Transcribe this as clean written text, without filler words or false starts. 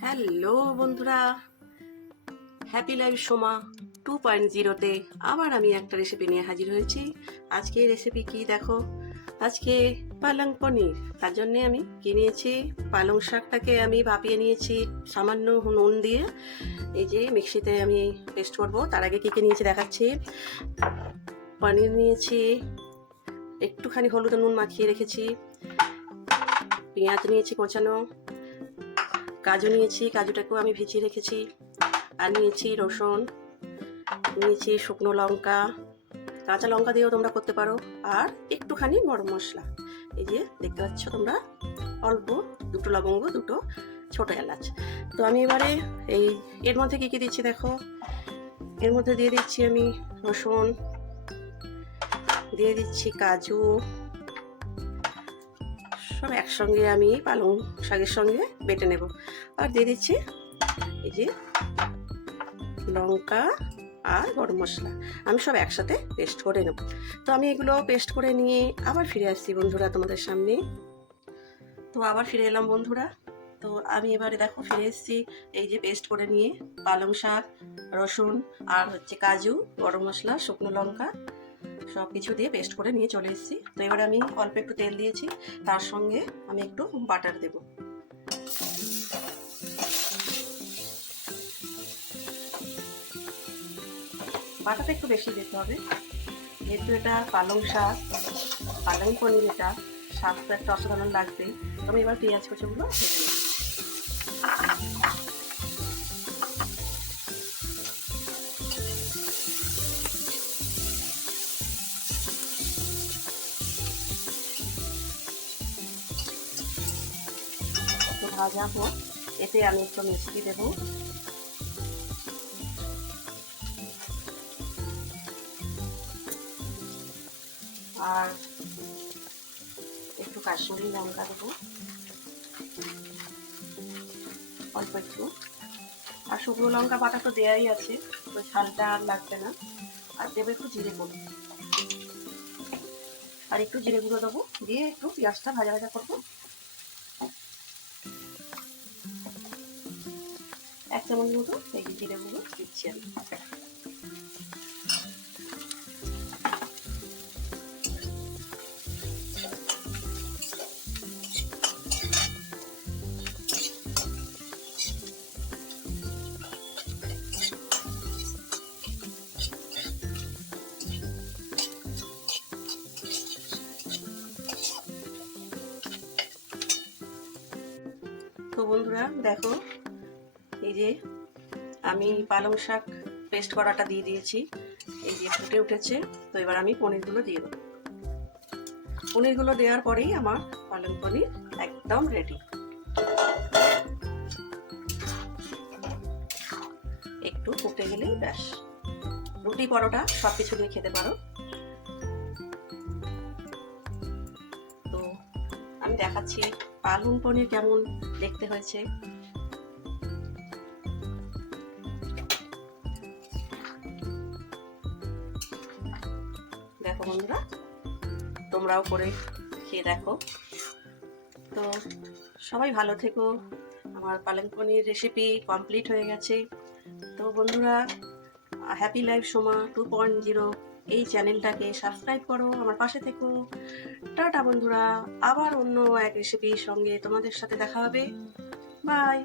Hello বন্ধুরা, happy life Soma 2.0-তে আবার আমি একটা রেসিপি নিয়ে হাজির হয়েছি। আজকে রেসিপি কি দেখো, আজকে পালং পনির। তার জন্যে আমি কি নিয়েছি, পালং শাকটাকে আমি ভাপিয়ে নিয়েছি সামান্য নুন দিয়ে। এই যে মিক্সিতে আমি পেস্ট করবো। তার আগে কি কি নিয়েছি দেখাচ্ছি। পনির নিয়েছি, একটুখানি হলুদ নুন মাখিয়ে রেখেছি। পেঁয়াজ নিয়েছি কোচানো, কাজু নিয়েছি, কাজুটাকেও আমি ভিজিয়ে রেখেছি। আর নিয়েছি রসুন, নিয়েছি শুকনো লঙ্কা, কাঁচা লঙ্কা দিয়েও তোমরা করতে পারো, আর একটুখানি গরম মশলা। এই যে দেখতে পাচ্ছ তোমরা, অল্প দুটো লবঙ্গ, দুটো ছোট এলাচ। তো আমি এবারে এর মধ্যে কি কি দিচ্ছি দেখো। এর মধ্যে দিয়ে দিচ্ছি আমি রসুন, দিয়ে দিচ্ছি কাজু, সব একসঙ্গে আমি পালং শাকের সঙ্গে বেটে নেব। আর দিয়ে দিচ্ছি এই যে লঙ্কা আর গরম মশলা, আমি সব একসাথে পেস্ট করে নেব। তো আমি এগুলো পেস্ট করে নিয়ে আবার ফিরে আসছি বন্ধুরা তোমাদের সামনে। তো আবার ফিরে এলাম বন্ধুরা। তো আমি এবারে দেখো ফিরে এসেছি। এই যে পেস্ট করে নিয়ে পালং শাক, রসুন আর কাজু, গরম মশলা, শুকনো লঙ্কা সব কিছু দিয়ে পেস্ট করে নিয়ে চলে এসেছি। তো এবারে আমি অল্প একটু তেল দিয়েছি, তার সঙ্গে আমি একটু বাটার দেবো। বাটাটা একটু বেশি দিতে হবে, যেহেতু এটা পালং শাক, পালং পনির, এটা শাক তো একটা অসাধারণ লাগবে। তো আমি এবার পেঁয়াজ কুচোগুলো ভেজে নেব। একটু ভাজা হোক, এতে আমি একটু মিষ্টি দেবো, আর একটু কাশ্মীরি লঙ্কা দেবো অল্প একটু। আর শুকনো লঙ্কা বাটা তো দেওয়াই আছে, তো ঝালটা আর লাগবে না। আর দেবো একটু জিরে গুঁড়ো, আর একটু জিরে গুঁড়ো দেবো, দিয়ে একটু পেঁয়াজটা ভাজা ভাজা করবো। 1 চামচ মতো এই জিরে গুঁড়ো দিচ্ছি আমি। তো বন্ধুরা দেখো, এই যে আমি পালং শাক পেস্ট করাটা দিয়ে দিয়েছি, এই যে ফুটে উঠেছে। তো এবার আমি পনিরগুলো দিয়ে দেবো। পনিরগুলো দেওয়ার পরেই আমার পালং পনির একদম রেডি। একটু ফুটে গেলেই ব্যাস, রুটি পরোটা সব কিছু দিয়ে খেতে পারো। তো আমি দেখাচ্ছি পালং পনির কেমন দেখতে হয়েছে। দেখো বন্ধুরা, তোমরাও করে খেয়ে দেখো। তো সবাই ভালো থেকো। আমার পালং পনির রেসিপি কমপ্লিট হয়ে গেছে। তো বন্ধুরা, হ্যাপি লাইফ সোমা 2.0 এই চ্যানেলটাকে সাবস্ক্রাইব করো, আমার পাশে থেকো। টাটা বন্ধুরা, আবার অন্য এক রেসিপির সঙ্গে তোমাদের সাথে দেখা হবে। বাই।